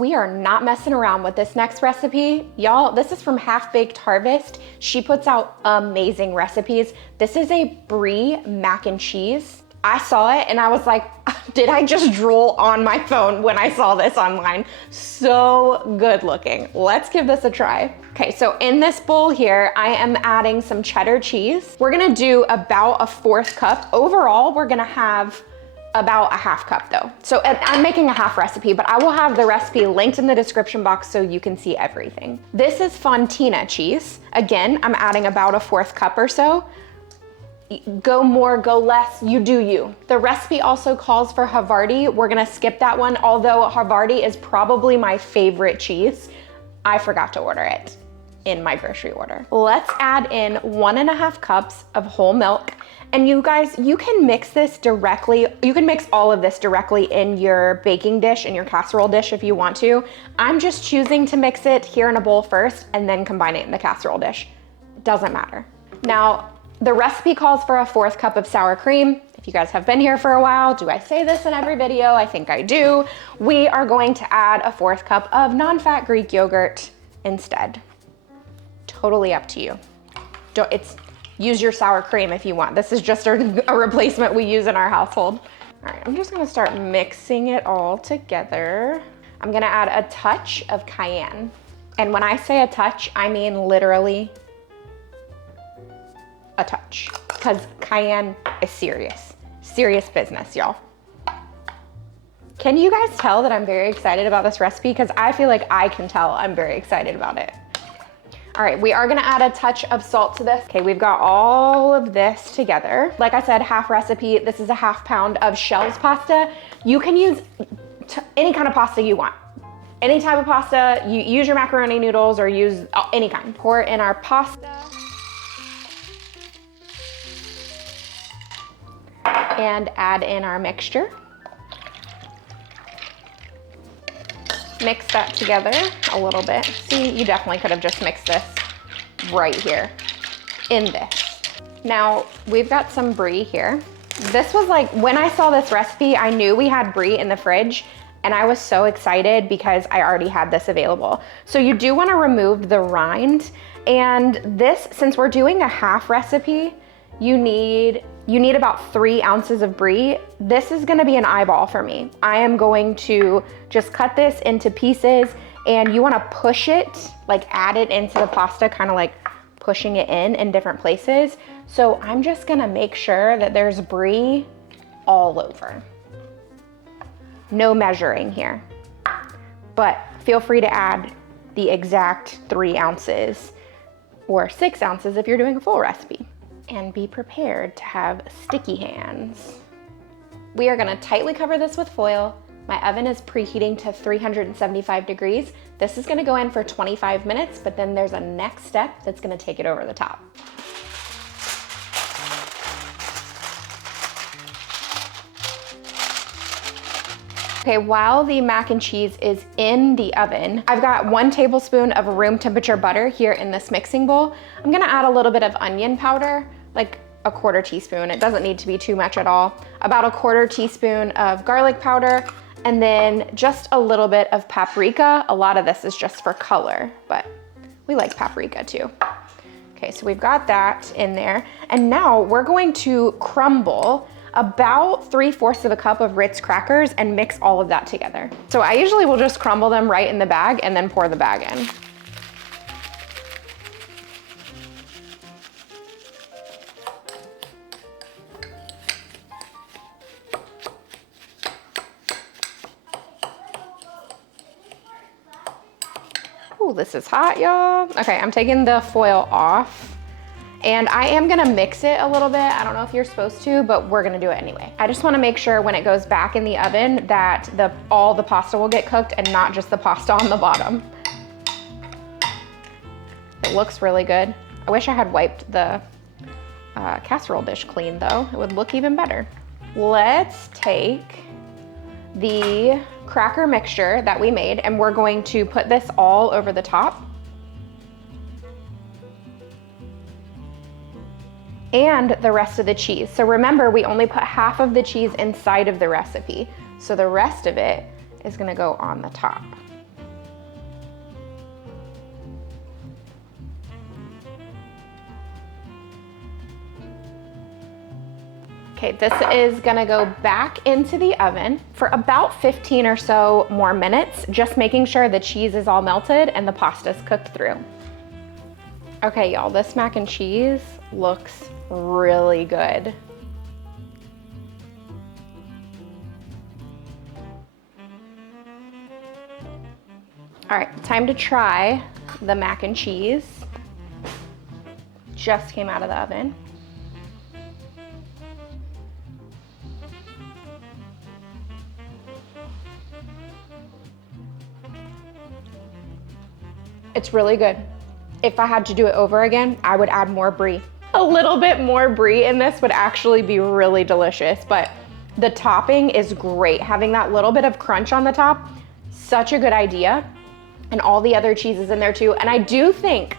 We are not messing around with this next recipe. Y'all, this is from Half Baked Harvest. She puts out amazing recipes. This is a Brie Mac and Cheese. I saw it and I was like, did I just drool on my phone when I saw this online? So good looking. Let's give this a try. Okay, so in this bowl here, I am adding some cheddar cheese. We're gonna do about a 1/4 cup. Overall, we're gonna have about a 1/2 cup though. So I'm making a half recipe, but I will have the recipe linked in the description box so you can see everything. This is Fontina cheese. Again, I'm adding about a 1/4 cup or so. Go more, go less, you do you. The recipe also calls for Havarti. We're gonna skip that one, although Havarti is probably my favorite cheese. I forgot to order it in my grocery order. Let's add in 1.5 cups of whole milk. And you guys, you can mix this directly. You can mix all of this directly in your baking dish, in your casserole dish if you want to. I'm just choosing to mix it here in a bowl first and then combine it in the casserole dish. Doesn't matter. Now, the recipe calls for a 1/4 cup of sour cream. If you guys have been here for a while, do I say this in every video? I think I do. We are going to add a 1/4 cup of non-fat Greek yogurt instead. Totally up to you. Use your sour cream if you want. This is just a replacement we use in our household. All right, I'm just gonna start mixing it all together. I'm gonna add a touch of cayenne. And when I say a touch, I mean literally a touch, because cayenne is serious business, y'all. Can you guys tell that I'm very excited about this recipe? Because I feel like I can tell I'm very excited about it. All right, we are gonna add a touch of salt to this. Okay, we've got all of this together. Like I said, half recipe. This is a 1/2 pound of shells pasta. You can use any kind of pasta you want. Any type of pasta, you use your macaroni noodles or use any kind. Pour in our pasta. And add in our mixture. Mix that together a little bit. See, you definitely could have just mixed this right here in this. Now, we've got some Brie here. This was like, when I saw this recipe, I knew we had Brie in the fridge and I was so excited because I already had this available. So you do wanna remove the rind. And this, since we're doing a half recipe, you need about 3 ounces of Brie. This is gonna be an eyeball for me. I am going to just cut this into pieces and you wanna push it, like add it into the pasta, kind of like pushing it in different places. So I'm just gonna make sure that there's Brie all over. No measuring here, but feel free to add the exact 3 ounces or 6 ounces if you're doing a full recipe. And be prepared to have sticky hands. We are gonna tightly cover this with foil. My oven is preheating to 375 degrees. This is gonna go in for 25 minutes, but then there's a next step that's gonna take it over the top. Okay, while the mac and cheese is in the oven, I've got 1 tablespoon of room temperature butter here in this mixing bowl. I'm gonna add a little bit of onion powder, like a 1/4 teaspoon. It doesn't need to be too much at all. About a 1/4 teaspoon of garlic powder, and then just a little bit of paprika. A lot of this is just for color, but we like paprika too. Okay, so we've got that in there. And now we're going to crumble about 3/4 of a cup of Ritz crackers and mix all of that together. So I usually will just crumble them right in the bag and then pour the bag in. Ooh, this is hot, y'all. Okay, I'm taking the foil off. And I am gonna mix it a little bit. I don't know if you're supposed to, but we're gonna do it anyway. I just wanna make sure when it goes back in the oven that all the pasta will get cooked and not just the pasta on the bottom. It looks really good. I wish I had wiped the casserole dish clean though. It would look even better. Let's take the cracker mixture that we made and we're going to put this all over the top. And the rest of the cheese. So remember, we only put half of the cheese inside of the recipe. So the rest of it is gonna go on the top. Okay, this is gonna go back into the oven for about 15 or so more minutes, just making sure the cheese is all melted and the pasta's cooked through. Okay, y'all, this mac and cheese looks really good. All right, time to try the mac and cheese. Just came out of the oven. It's really good. If I had to do it over again, I would add more brie. A little bit more brie in this would actually be really delicious, but the topping is great. Having that little bit of crunch on the top, such a good idea. And all the other cheeses in there too. And I do think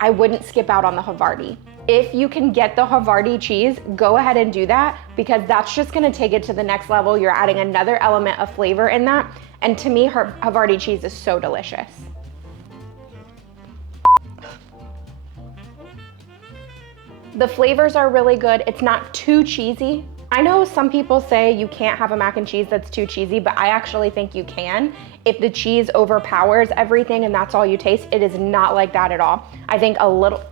I wouldn't skip out on the Havarti. If you can get the Havarti cheese, go ahead and do that, because that's just gonna take it to the next level. You're adding another element of flavor in that. And to me, Havarti cheese is so delicious. The flavors are really good. It's not too cheesy. I know some people say you can't have a mac and cheese that's too cheesy, but I actually think you can. If the cheese overpowers everything and that's all you taste, it is not like that at all. I think a little...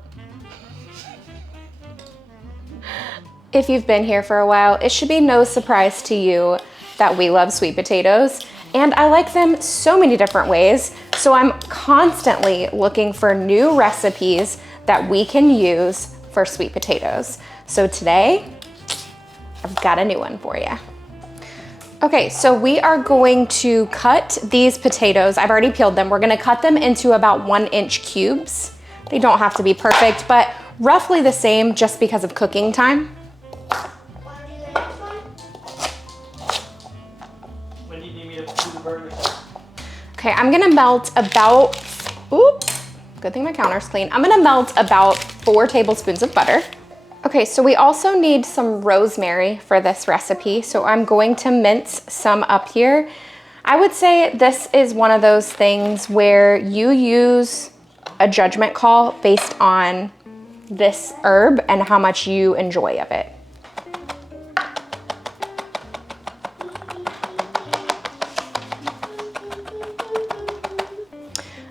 If you've been here for a while, it should be no surprise to you that we love sweet potatoes, and I like them so many different ways. So I'm constantly looking for new recipes that we can use for sweet potatoes. So today, I've got a new one for you. Okay, so we are going to cut these potatoes. I've already peeled them. We're gonna cut them into about 1-inch cubes. They don't have to be perfect, but roughly the same just because of cooking time. Want to do the next one? When do you need me to do the burgers? Okay, I'm gonna melt about, oops, good thing my counter's clean. I'm gonna melt about 4 tablespoons of butter. Okay, so we also need some rosemary for this recipe, so I'm going to mince some up here. I would say this is one of those things where you use a judgment call based on this herb and how much you enjoy of it.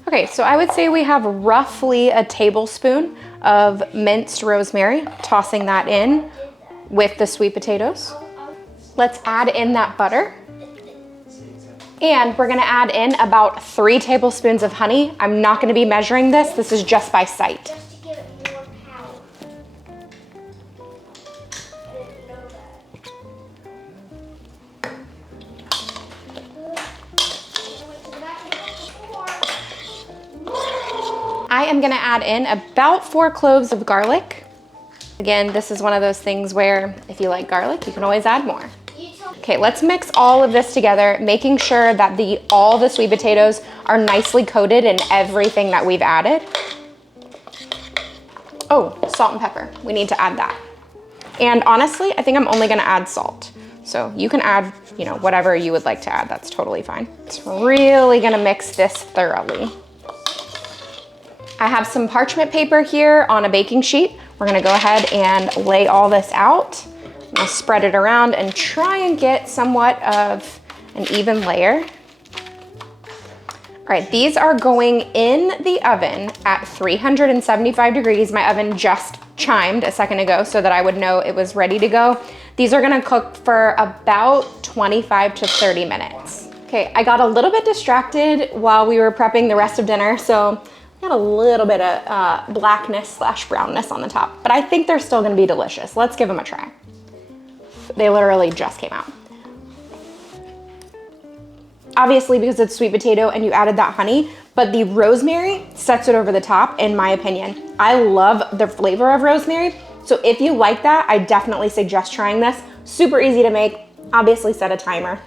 Okay, so I would say we have roughly a tablespoon of minced rosemary, tossing that in with the sweet potatoes. Let's add in that butter. And we're gonna add in about 3 tablespoons of honey. I'm not gonna be measuring this. This is just by sight. Just to give it more power. I didn't know that. I am gonna add in about 4 cloves of garlic. Again, this is one of those things where if you like garlic, you can always add more. Okay, let's mix all of this together, making sure that all the sweet potatoes are nicely coated in everything that we've added. Oh, salt and pepper. We need to add that. And honestly, I think I'm only gonna add salt. So you can add, whatever you would like to add. That's totally fine. It's really gonna mix this thoroughly. I have some parchment paper here on a baking sheet. We're gonna go ahead and lay all this out. I'm gonna spread it around and try and get somewhat of an even layer. All right, these are going in the oven at 375 degrees. My oven just chimed a second ago so that I would know it was ready to go. These are gonna cook for about 25 to 30 minutes. Okay, I got a little bit distracted while we were prepping the rest of dinner, so got a little bit of blackness/brownness on the top, but I think they're still gonna be delicious. Let's give them a try. They literally just came out. Obviously, because it's sweet potato and you added that honey, but the rosemary sets it over the top, in my opinion. I love the flavor of rosemary, so if you like that, I definitely suggest trying this. Super easy to make, obviously set a timer,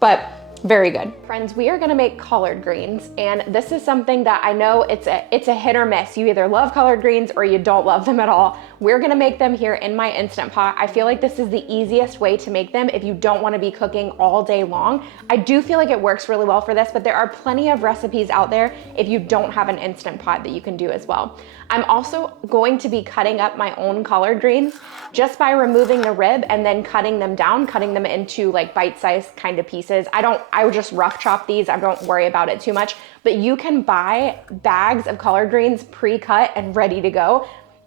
but Very good. Friends, we are gonna make collard greens, and this is something that I know it's a hit or miss. You either love collard greens or you don't love them at all. We're gonna make them here in my Instant Pot. I feel like this is the easiest way to make them if you don't wanna be cooking all day long. I do feel like it works really well for this, but there are plenty of recipes out there if you don't have an Instant Pot that you can do as well. I'm also going to be cutting up my own collard greens just by removing the rib and then cutting them down, cutting them into like bite-sized kind of pieces. I would just rough chop these. I don't worry about it too much, but you can buy bags of collard greens pre-cut and ready to go.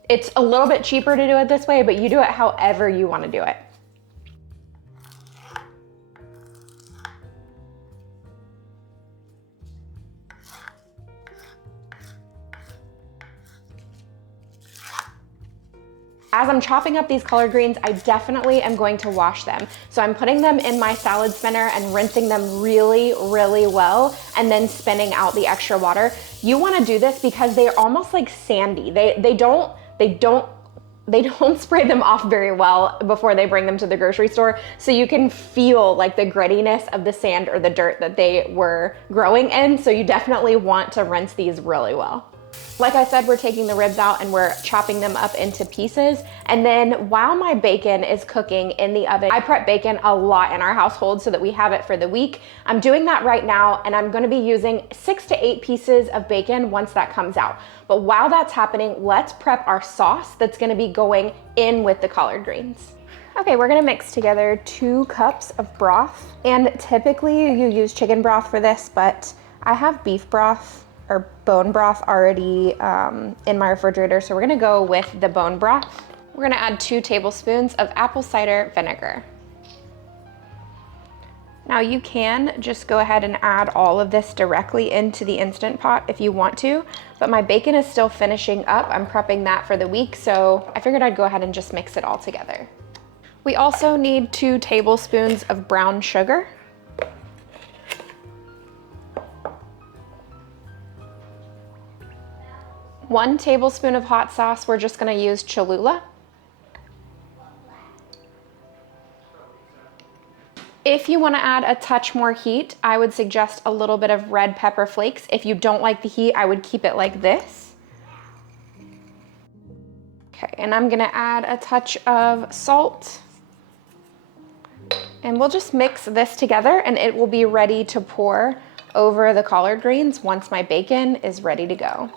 It's a little bit cheaper to do it this way, but you do it however you want to do it. As I'm chopping up these collard greens, I definitely am going to wash them. So I'm putting them in my salad spinner and rinsing them really, really well, and then spinning out the extra water. You wanna do this because they're almost like sandy. They don't spray them off very well before they bring them to the grocery store. So you can feel like the grittiness of the sand or the dirt that they were growing in. So you definitely want to rinse these really well. Like I said, we're taking the ribs out and we're chopping them up into pieces. And then while my bacon is cooking in the oven, I prep bacon a lot in our household so that we have it for the week. I'm doing that right now, and I'm gonna be using 6 to 8 pieces of bacon once that comes out. But while that's happening, let's prep our sauce that's gonna be going in with the collard greens. Okay, we're gonna mix together 2 cups of broth. And typically you use chicken broth for this, but I have beef broth or bone broth already in my refrigerator, so we're gonna go with the bone broth. We're gonna add 2 tablespoons of apple cider vinegar. Now you can just go ahead and add all of this directly into the Instant Pot if you want to, but my bacon is still finishing up. I'm prepping that for the week, so I figured I'd go ahead and just mix it all together. We also need 2 tablespoons of brown sugar. 1 tablespoon of hot sauce. We're just gonna use Cholula. If you wanna add a touch more heat, I would suggest a little bit of red pepper flakes. If you don't like the heat, I would keep it like this. Okay, and I'm gonna add a touch of salt. And we'll just mix this together and it will be ready to pour over the collard greens once my bacon is ready to go.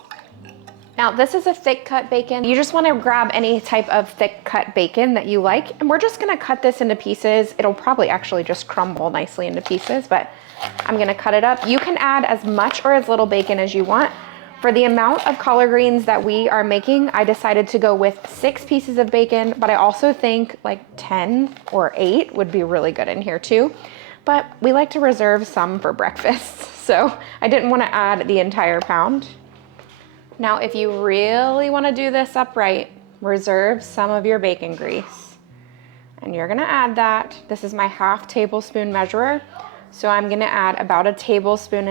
Now this is a thick cut bacon. You just wanna grab any type of thick cut bacon that you like, and we're just gonna cut this into pieces. It'll probably actually just crumble nicely into pieces, but I'm gonna cut it up. You can add as much or as little bacon as you want. For the amount of collard greens that we are making, I decided to go with 6 pieces of bacon, but I also think like 10 or 8 would be really good in here too. But we like to reserve some for breakfast, so I didn't wanna add the entire pound. Now, if you really wanna do this upright, reserve some of your bacon grease. And you're gonna add that. This is my 1/2 tablespoon measurer. So I'm gonna add about 1.5 tablespoons,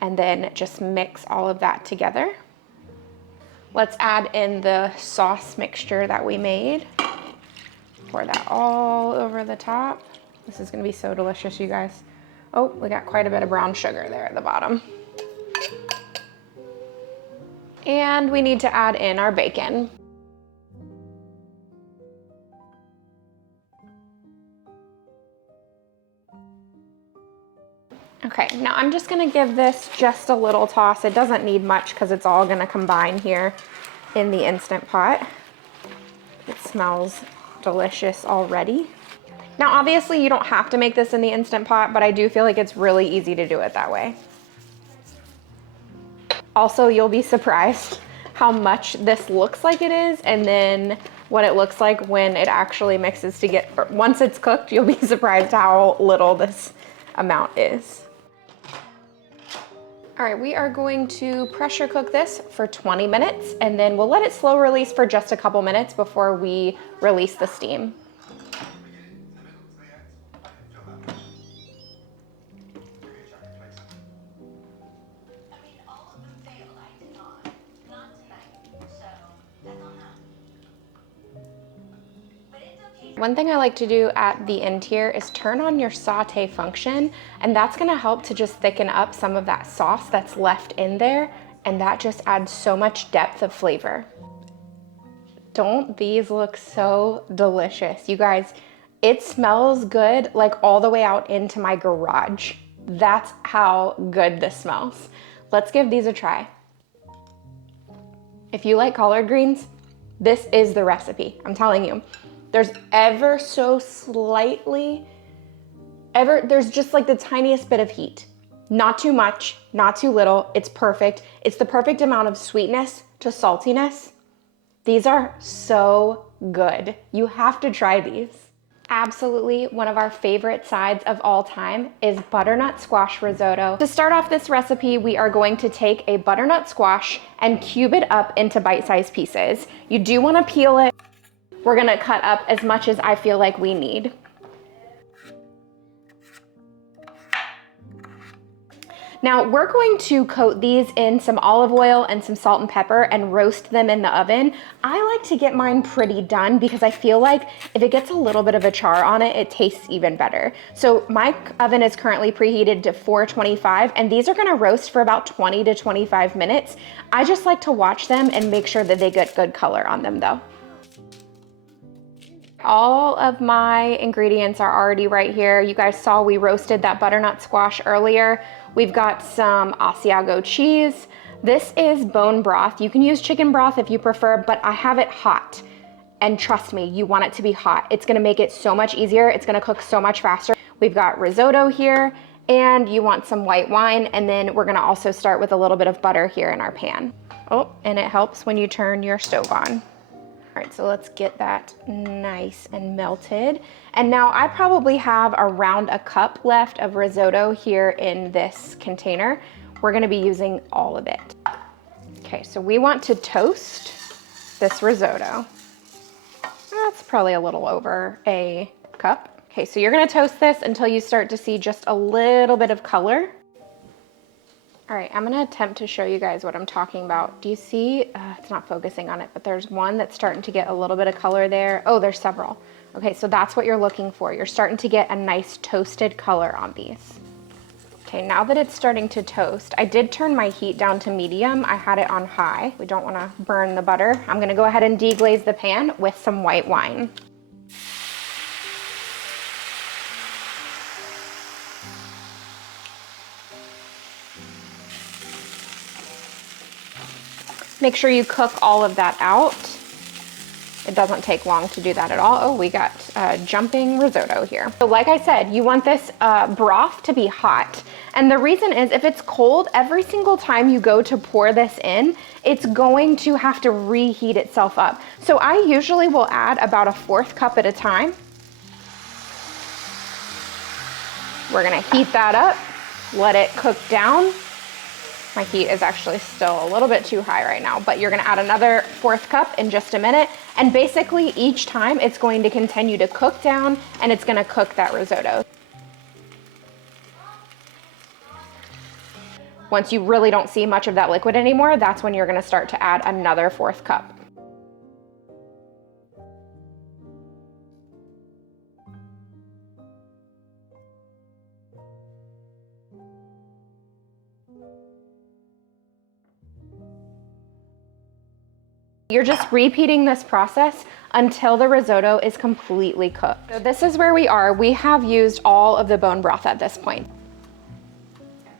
and then just mix all of that together. Let's add in the sauce mixture that we made. Pour that all over the top. This is gonna be so delicious, you guys. Oh, we got quite a bit of brown sugar there at the bottom. And we need to add in our bacon. Okay, now I'm just gonna give this just a little toss. It doesn't need much because it's all gonna combine here in the Instant Pot. It smells delicious already. Now obviously you don't have to make this in the Instant Pot, but I do feel like it's really easy to do it that way. Also, you'll be surprised how much this looks like it is, and then what it looks like when it actually mixes together. Once it's cooked, you'll be surprised how little this amount is. All right, we are going to pressure cook this for 20 minutes, and then we'll let it slow release for just a couple minutes before we release the steam. One thing I like to do at the end here is turn on your saute function, and that's gonna help to just thicken up some of that sauce that's left in there, and that just adds so much depth of flavor. Don't these look so delicious? You guys, it smells good like all the way out into my garage. That's how good this smells. Let's give these a try. If you like collard greens, this is the recipe, I'm telling you. There's ever so slightly, there's just like the tiniest bit of heat. Not too much, not too little, it's perfect. It's the perfect amount of sweetness to saltiness. These are so good. You have to try these. Absolutely one of our favorite sides of all time is butternut squash risotto. To start off this recipe, we are going to take a butternut squash and cube it up into bite-sized pieces. You do want to peel it. We're gonna cut up as much as I feel like we need. Now we're going to coat these in some olive oil and some salt and pepper and roast them in the oven. I like to get mine pretty done because I feel like if it gets a little bit of a char on it, it tastes even better. So my oven is currently preheated to 425, and these are gonna roast for about 20 to 25 minutes. I just like to watch them and make sure that they get good color on them though. All of my ingredients are already right here. You guys saw we roasted that butternut squash earlier. We've got some Asiago cheese. This is bone broth. You can use chicken broth if you prefer, but I have it hot. And trust me, you want it to be hot. It's gonna make it so much easier. It's gonna cook so much faster. We've got risotto here, and you want some white wine, and then we're gonna also start with a little bit of butter here in our pan. Oh, and it helps when you turn your stove on. All right, so let's get that nice and melted. And now I probably have around a cup left of risotto here in this container. We're gonna be using all of it. Okay, so we want to toast this risotto. That's probably a little over a cup. Okay, so you're gonna toast this until you start to see just a little bit of color. All right, I'm gonna attempt to show you guys what I'm talking about. Do you see, it's not focusing on it, but there's one that's starting to get a little bit of color there. Oh, there's several. Okay, so that's what you're looking for. You're starting to get a nice toasted color on these. Okay, now that it's starting to toast, I did turn my heat down to medium. I had it on high. We don't wanna burn the butter. I'm gonna go ahead and deglaze the pan with some white wine. Make sure you cook all of that out. It doesn't take long to do that at all. Oh, we got jumping risotto here. So like I said, you want this broth to be hot. And the reason is if it's cold, every single time you go to pour this in, it's going to have to reheat itself up. So I usually will add about a 1/4 cup at a time. We're gonna heat that up, let it cook down. My heat is actually still a little bit too high right now, but you're gonna add another 1/4 cup in just a minute. And basically each time it's going to continue to cook down and it's gonna cook that risotto. Once you really don't see much of that liquid anymore, that's when you're gonna start to add another 1/4 cup. You're just repeating this process until the risotto is completely cooked. So this is where we are. We have used all of the bone broth at this point.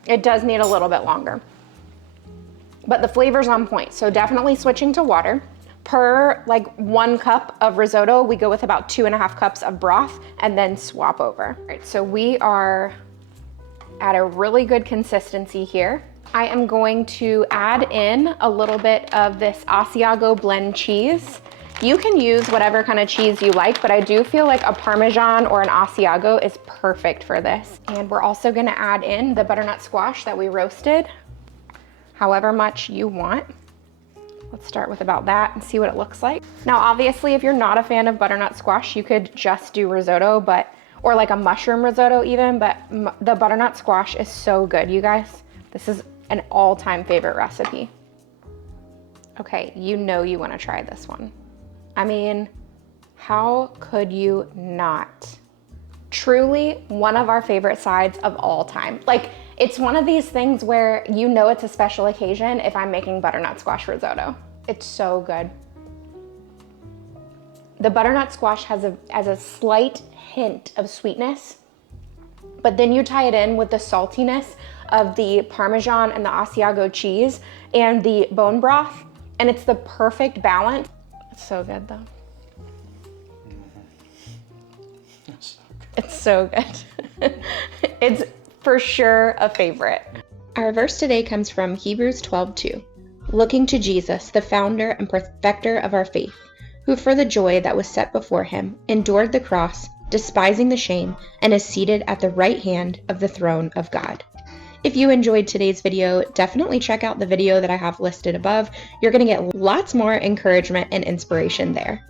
It does need a little bit longer, but the flavor's on point. So definitely switching to water. Per like 1 cup of risotto, we go with about 2.5 cups of broth and then swap over. All right, so we are at a really good consistency here. I am going to add in a little bit of this Asiago blend cheese. You can use whatever kind of cheese you like, but I do feel like a Parmesan or an Asiago is perfect for this. And we're also gonna add in the butternut squash that we roasted, however much you want. Let's start with about that and see what it looks like. Now, obviously, if you're not a fan of butternut squash, you could just do risotto, or like a mushroom risotto even, but the butternut squash is so good, you guys. This is an all-time favorite recipe. Okay, you know you wanna try this one. I mean, How could you not? Truly one of our favorite sides of all time. Like, it's one of these things where you know it's a special occasion if I'm making butternut squash risotto. It's so good. The butternut squash has a slight hint of sweetness, but then you tie it in with the saltiness of the Parmesan and the Asiago cheese and the bone broth, and it's the perfect balance. It's so good though. It's so good. It's for sure a favorite. Our verse today comes from Hebrews 12:2. Looking to Jesus, the founder and perfecter of our faith, who for the joy that was set before him endured the cross, despising the shame, and is seated at the right hand of the throne of God. If you enjoyed today's video, definitely check out the video that I have listed above. You're going to get lots more encouragement and inspiration there.